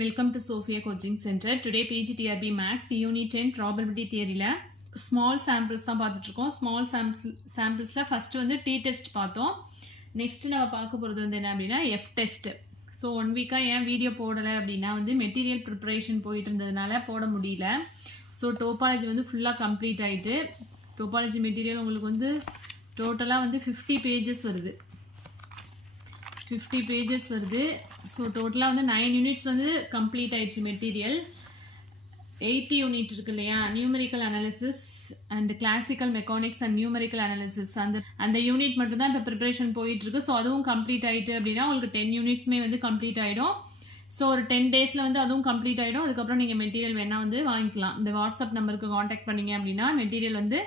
Welcome to Sophia Coaching Center. Today PGTRB Max Unit 10 Probability Theory ல small samples தான் பார்த்துட்டு இருக்கோம். Small samplesல first வந்து T test பார்த்தோம். Next நம்ம பார்க்க போகிறது வந்து என்ன அப்படின்னா F test. ஸோ 1 வீக்காக ஏன் வீடியோ போடலை அப்படின்னா வந்து மெட்டீரியல் ப்ரிப்பரேஷன் போயிட்டு இருந்ததுனால போட முடியல. ஸோ டோபாலஜி வந்து ஃபுல்லாக கம்ப்ளீட் ஆகிட்டு டோபாலஜி மெட்டீரியல் உங்களுக்கு வந்து டோட்டலாக வந்து 50 pages வருது. 50 pages வருது. ஸோ டோட்டலாக வந்து 9 யூனிட்ஸ் வந்து கம்ப்ளீட் ஆயிடுச்சு மெட்டீரியல். 80 யூனிட் இருக்கு இல்லையா, numerical analysis and classical mechanics and numerical analysis அந்த யூனிட் மட்டும் தான் இப்போ ப்ரிப்பரேஷன் போயிட்டு இருக்கு. ஸோ அதுவும் கம்ப்ளீட் ஆயிட்டு அப்படின்னா உங்களுக்கு 10 யூனிட்ஸுமே வந்து கம்ப்ளீட் ஆகிடும். ஸோ ஒரு 10 டேஸில் வந்து அதுவும் கம்ப்ளீட் ஆகிடும். அதுக்கப்புறம் நீங்கள் மெட்டீரியல் வேணால் வந்து வாங்கிக்கலாம். இந்த வாட்ஸ்அப் நம்பருக்கு காண்டாக்ட் பண்ணிங்க அப்படின்னா மெட்டீரியல் வந்து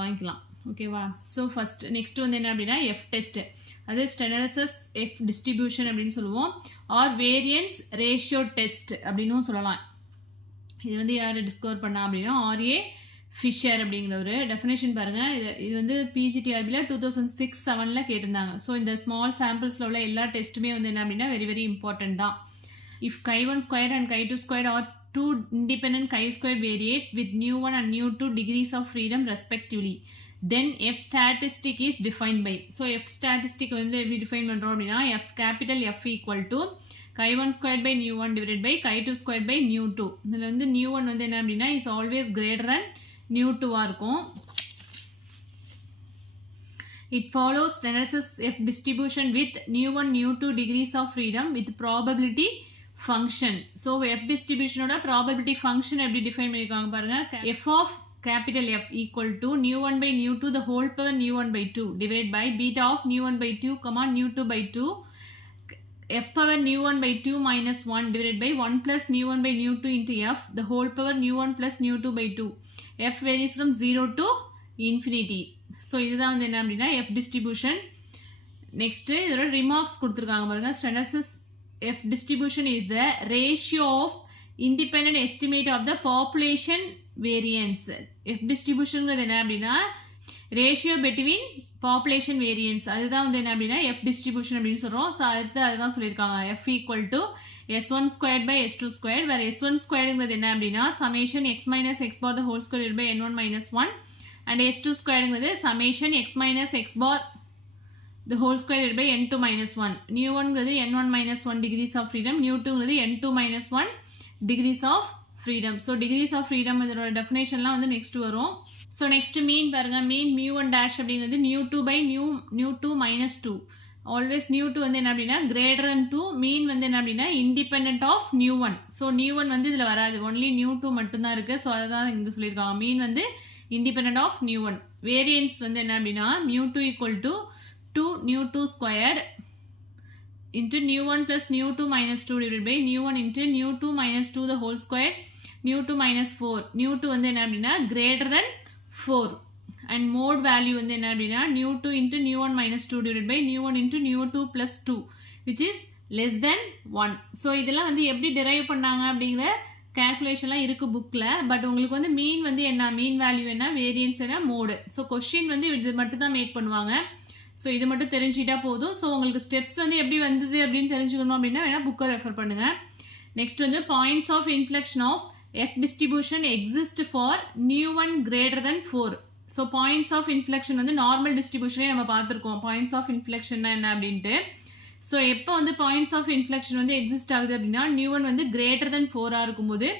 வாங்கிக்கலாம். ஓகேவா? ஸோ ஃபஸ்ட் நெக்ஸ்ட் வந்து என்ன அப்படின்னா எஃப் டெஸ்ட்டு, அது ஸ்டெனலிசிஸ் எஃப் டிஸ்ட்ரிபியூஷன் அப்படின்னு சொல்லுவோம். ஆர் வேரியன்ஸ் ரேஷியோ டெஸ்ட் அப்படின்னும் சொல்லலாம். இது வந்து யார் டிஸ்கவர் பண்ணா அப்படின்னா ஆர்ஏ ஃபிஷர் அப்படிங்கிற ஒரு டெஃபினேஷன் பாருங்கள். இது வந்து பிஜிடிஆர்பியில் 2006-07 கேட்டிருந்தாங்க. ஸோ இந்த ஸ்மால் சாம்பிள்ஸில் உள்ள எல்லா டெஸ்ட்டுமே வந்து என்ன அப்படின்னா வெரி வெரி இம்பார்ட்டன்ட் தான். If chi1 squared and chi2 squared are two independent chi-squared variates with nu1 and nu2 degrees of freedom respectively, then F statistic is defined by. So F statistic வந்து எப்படி define பண்ணுறோம் அப்படின்னா F capital F equal to chi1 squared by nu1 divided by chi2 squared by nu2. இதில் வந்து nu1 வந்து என்ன அப்படின்னா is always greater than nu2 இருக்கும். It follows analysis F distribution with nu1 nu2 degrees of freedom with probability function. So F distribution ஓட probability function எப்படி define பண்ணிருக்காங்க பாருங்க. F of capital F equal to nu1 by nu2 the whole power nu1 by 2 divided by beta of nu1 by 2 comma nu2 by 2 f power nu1 by 2 minus 1 divided by 1 plus nu1 by nu2 into f the whole power nu1 plus nu2 by 2. F varies from 0 to infinity. So இதுதான் வந்து என்ன அப்படின்னா F distribution. Next இதோட remarks கொடுத்துருக்காங்க பாருங்க. ஸ்டெனலிசிஸ் F distribution is the ratio of independent estimate of the population variance. F distributionங்கிறது என்ன அப்படின்னா ratio between population variance, அதுதான் வந்து என்ன அப்படின்னா F distribution அப்படின்னு சொல்கிறோம். ஸோ அடுத்து அதுதான் சொல்லியிருக்காங்க F equal to S1 squared by S2 squared, வேறு S1 squaredங்கிறது என்ன அப்படின்னா summation x minus x bar the whole square by n1 minus 1 and S2 squaredங்கிறது summation x minus x bar the whole square by n2 minus 1. nu1ங்கிறது n1 minus 1 degrees of freedom, nu2ங்கிறது n2 minus 1 degrees of freedom. So degrees of freedom இதோட டெஃபினேஷன்லாம் வந்து next வரும். So next மீன் பாருங்க. மீன் mu1 dash அப்படிங்கிறது nu2 by nu2 minus 2. Always nu2 வந்து என்ன அப்படின்னா greater than 2. மீன் வந்து என்ன அப்படின்னா independent of nu1. So nu1 வந்து இதில் வராது, ஒன்லி nu2 மட்டும்தான் இருக்குது. ஸோ அதை தான் இங்கே சொல்லியிருக்காங்க. மீன் வந்து independent of nu1. வேரியன்ஸ் வந்து என்ன அப்படின்னா mu2 equal to 2 nu2 squared into nu1 plus nu2 minus 2 divided by nu1 into nu2 minus 2 the whole square nu2 minus 4. nu2 வந்து என்ன அப்படின்னா greater than 4 and mode value வந்து என்ன அப்படின்னா nu2 into nu1 minus 2 divided by nu1 into nu2 plus 2 which is less than 1. So இதெல்லாம் வந்து எப்படி drive பண்ணாங்க அப்படிங்கிற கேல்குலேஷன்லாம் இருக்குது புக்கில். பட் உங்களுக்கு வந்து மீன் வந்து என்ன, மீன் வேல்யூ என்ன, வேரியன்ஸ் என்ன, மோடு. ஸோ கொஸ்டின் வந்து இது மட்டும் தான் மேக் பண்ணுவாங்க. ஸோ இது மட்டும் தெரிஞ்சுக்கிட்டா போதும். ஸோ உங்களுக்கு ஸ்டெப்ஸ் வந்து எப்படி வந்தது அப்படின்னு தெரிஞ்சுக்கணும் அப்படின்னா வேணால் புக்கை ரெஃபர் பண்ணுங்கள். நெக்ஸ்ட் வந்து points of inflection of F distribution exist for nu1 greater than 4. So points of inflection வந்து நார்மல் டிஸ்ட்ரிபியூஷனே நம்ம பார்த்துருக்கோம். பாயிண்ட்ஸ் ஆஃப் இன்ஃப்ளெக்ஷன் என்ன அப்படின்ட்டு. ஸோ எப்போ வந்து பாயிண்ட்ஸ் ஆஃப் இன்ஃப்ளெக்ஷன் வந்து எக்ஸிஸ்ட் ஆகுது அப்படின்னா nu1 வந்து greater than 4 இருக்கும்போது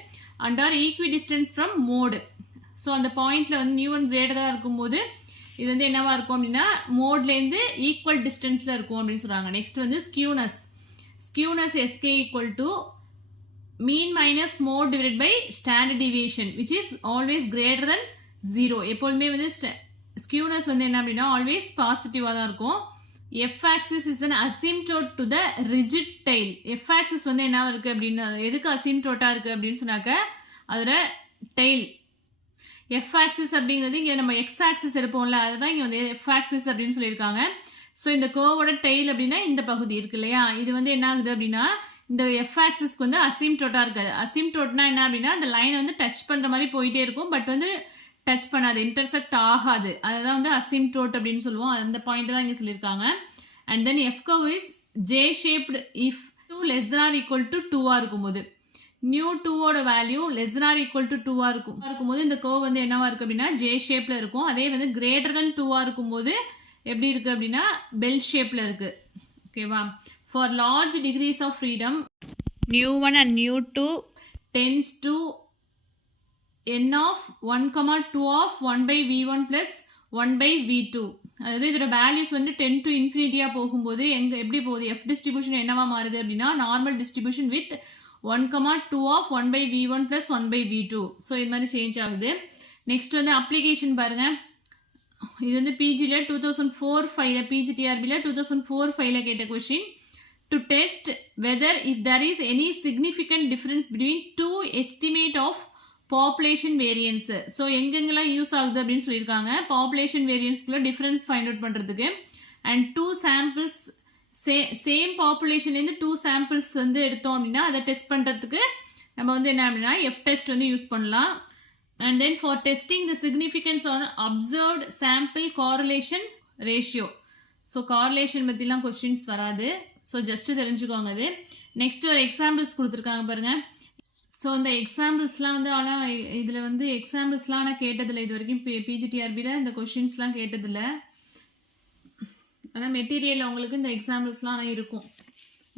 and are equidistant from mode. So அந்த பாயிண்ட்ல வந்து nu1 கிரேட்டராக இருக்கும்போது இது வந்து என்னவா இருக்கும் அப்படின்னா மோட்லேருந்து ஈக்குவல் டிஸ்டன்ஸில் இருக்கும் அப்படின்னு சொல்கிறாங்க. நெக்ஸ்ட் வந்து skewness. Skewness SK equal to mean minus mode divided by standard deviation which is always greater than 0. எப்போதுமே வந்து ஸ்கியூனஸ் வந்து என்ன அப்படின்னா ஆல்வேஸ் பாசிட்டிவாக தான் இருக்கும். F axis is an asymptote to the rigid tail. F axis வந்து என்ன இருக்குது அப்படின்னா எதுக்கு அசிம்டோட்டாக இருக்குது அப்படின்னு சொன்னாக்க அதோட டெய்ல். F axis அப்படிங்கிறது இங்கே நம்ம X axis எடுப்போம்ல, அதுதான் இங்கே வந்து F axis அப்படின்னு சொல்லியிருக்காங்க. ஸோ இந்த கர்வோட டெய்ல் அப்படின்னா இந்த பகுதி இருக்கு இல்லையா, இது வந்து என்ன ஆகுது அப்படின்னா இந்த F axisக்கு வந்து அசிம்டோட்டாக இருக்காது. அசிம்டோட்னா என்ன அப்படின்னா அந்த லைன் வந்து டச் பண்ணுற மாதிரி போயிட்டே இருக்கும், பட் வந்து டச் பண்ணாது, இன்டர்செக்ட் ஆகாது. அதுதான் வந்து அசிம்டோட் அப்படின்னு சொல்லுவோம். அந்த பாயிண்ட் தான் இங்கே சொல்லியிருக்காங்க. And then F curve is J shaped if 2 less than or equal to 2 இருக்கும்போது. நியூ 2ஓட value less than or equal to 2ஆ இருக்கும்போது இந்த கர்வ் வந்து என்னவா இருக்கு அப்படின்னா ஜே ஷேப்ல இருக்கும். அதே வந்து கிரேட்டர் than 2ஆ இருக்கும்போது எப்படி இருக்கு அப்படின்னா பெல் ஷேப்ல இருக்கு. ஓகேவா? For large degrees of freedom nu1 and nu2 tends to n of 1, 2 of 1 by v1 plus 1 by v2. அதாவது இதோட வேல்யூஸ் வந்து 10 to இன்ஃபினிட்டியா போகும்போது எப்படி போகுது எஃப் டிஸ்ட்ரிபியூஷன் என்னவா மாறுது அப்படின்னா normal distribution with 1, 2 of 1 by v1 plus 1 by v2. So இது மாதிரி சேஞ்ச் ஆகுது. நெக்ஸ்ட் வந்து அப்ளிகேஷன் பாருங்க. இது வந்து பிஜியில் 2004-5 பிஜிடிஆர்பியில் 2004-5 கேட்ட question. To test weather if there is any significant difference between two estimate of population variance. So எங்கெங்கெல்லாம் யூஸ் ஆகுது அப்படின்னு சொல்லியிருக்காங்க. பாப்புலேஷன் வேரியன்ஸ்குள்ள டிஃப்ரென்ஸ் ஃபைண்ட் அவுட் பண்ணுறதுக்கு அண்ட் 2 சாம்பிள்ஸ் சேம் பாப்புலேஷன்லேருந்து 2 சாம்பிள்ஸ் வந்து எடுத்தோம் அப்படின்னா அதை டெஸ்ட் பண்ணுறதுக்கு நம்ம வந்து என்ன அப்படின்னா எஃப் டெஸ்ட் வந்து யூஸ் பண்ணலாம். And then for testing the significance on observed sample correlation ratio. So correlation பற்றிலாம் கொஸ்டின்ஸ் வராது. ஸோ ஜஸ்ட்டு தெரிஞ்சுக்கோங்க அது. நெக்ஸ்ட் ஒரு எக்ஸாம்பிள்ஸ் கொடுத்துருக்காங்க பாருங்கள். ஸோ இந்த எக்ஸாம்பிள்ஸ்லாம் வந்து ஆனால் இதில் வந்து எக்ஸாம்பிள்ஸ்லாம் ஆனால் கேட்டதில்லை இது வரைக்கும் பிஜிடிஆர்பியில் இந்த கொஷின்ஸ்லாம் கேட்டதில்லை. ஆனால் மெட்டீரியல் உங்களுக்கு இந்த எக்ஸாம்பிள்ஸ்லாம் ஆனால் இருக்கும்.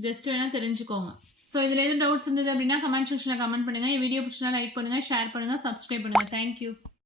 ஜஸ்ட் வேணால் தெரிஞ்சுக்கோங்க. ஸோ இதில் எதுவும் டவுட்ஸ் இருந்தது அப்படின்னா கமெண்ட் செக்ஷனில் கமெண்ட் பண்ணுங்கள். வீடியோ பிடிச்சினா லைக் பண்ணுங்கள், ஷேர் பண்ணுங்கள், சப்ஸ்கிரைப் பண்ணுங்கள். தேங்க்யூ.